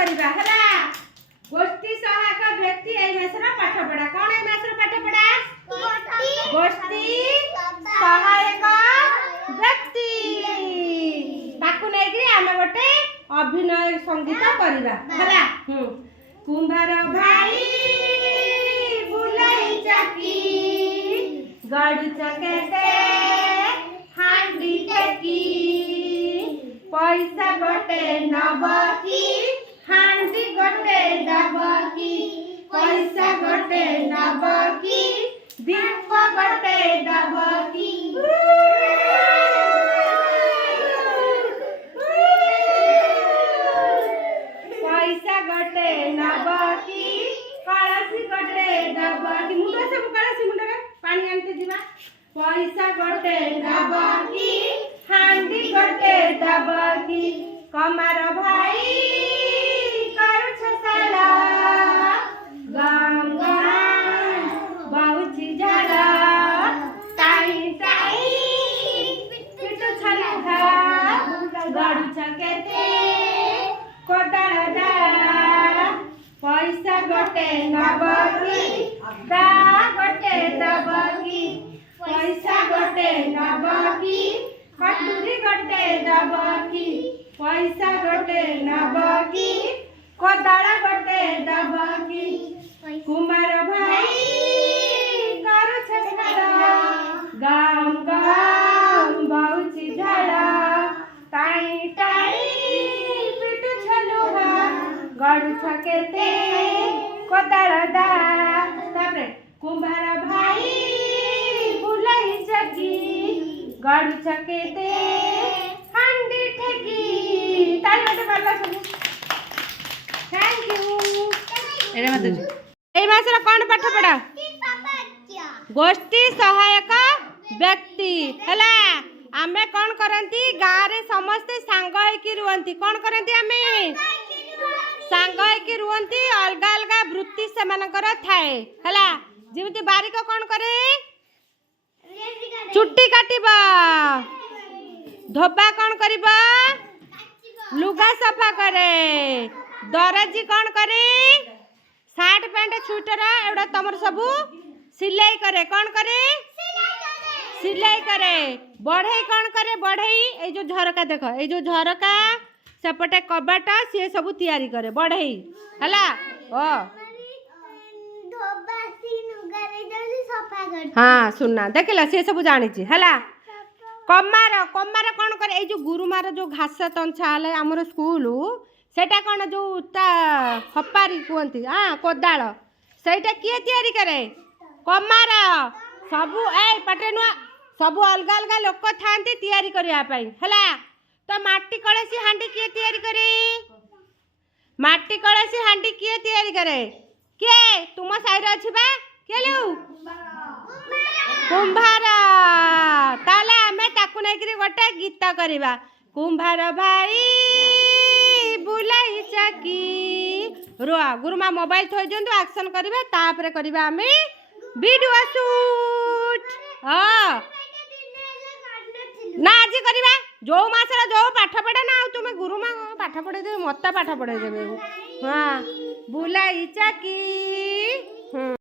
करिबा हला गोष्ठी सहायक व्यक्ति एई मासर पाठ पढा कोन एई मासर पाठ पढा गोष्ठी सहायक व्यक्ति ताकू नै कि आमे गोटे अभिनय संगीत करिबा हला कुंभार भाई बुलाई चकी गड़ चकेते हांडी टेकी पैसा गोटे नबकी हांडी गोटे दबकी पैसा गोटे नबकी दीप गोटे दबकी पैसा गोटे नबकी कलसी गोटे दबकी मुंडा सब कलसी मुंडा रे पानी आनते जीवा पैसा गोटे दबकी हांडी गोटे दबकी कमार भाई करू छसाला गाम गाम बहुची झाला टाई टाई पिटू छलखा गड़ू छकेते कोदाळ दा पैसा गोटे नबकी दा गोटे दबकी पैसा गोटे नबकी कटुरी गोटे दबकी पैसा गोटे नबकी कोदाळ गोटे दबकी कुमार भाई करू छसाला गाम गाम बहुची झाला टाई टाई पिटू छलुहा गड़ू छकेते कोदाळ दा तापरे कुंभार भाई बुलाई चकी गड़ू छकेते हांडी ठेकी ताली मते करला सब थैंक यू एरे मते एई मासरा कोन पाठ पढा गोष्ठी सहायक व्यक्ति हला आमे कोन करंती गाँ रे समस्त सांग होइकी रुवंती कोन करंती आमे सांग होइकी रुवंती अलगा अलगा वृत्ति सेमानकर थाए हला जेमिति बारिक कोन करे चुट्टी काटिबा धोबा कोन करिबा लुगा सफा करे दरजी कोन करे शर्ट पैंट स्वेटर एडा तमर सबु सिलाई करे कोन करे सिलाई करे बढ़ई कोन करे बढ़ई ए जो झरका देख ए जो झरका सेपटे कबाट से सब तैयारी करे बढ़ई हला ओ हाँ सुनना देखला से सब जानी छी हला कमार कमार कोन करे ए जो गुरुमार जो घास तंछा हले हमर स्कूल सेटा कोन जो ता हपारी कहंती हां कोदाळ सेटा किए तैयारी करे कमार सबु ए पटे नुआ सबु अलगा अलगा लोक थांती तैयारी करिया पई हला तो माटी कळसी हांडी किए तैयारी करे माटी कळसी हांडी किए तैयारी करे के तुम साइर अछि बा केलु कुंभार ताले हमें ताकू नै करी गोटे गीत करिबा कुंभार भाई बुलाई चकी रुआ गुरुमा मोबाइल थोइ दियंतु एक्शन करिवे तापरे करिबा हमें वीडियो शूट हां ना आज करिबा जो मासरा जो पाठ पढ़े ना तुम गुरुमा पाठ पढ़े दे मत पाठ पढ़े देबे हां बुलाई चकी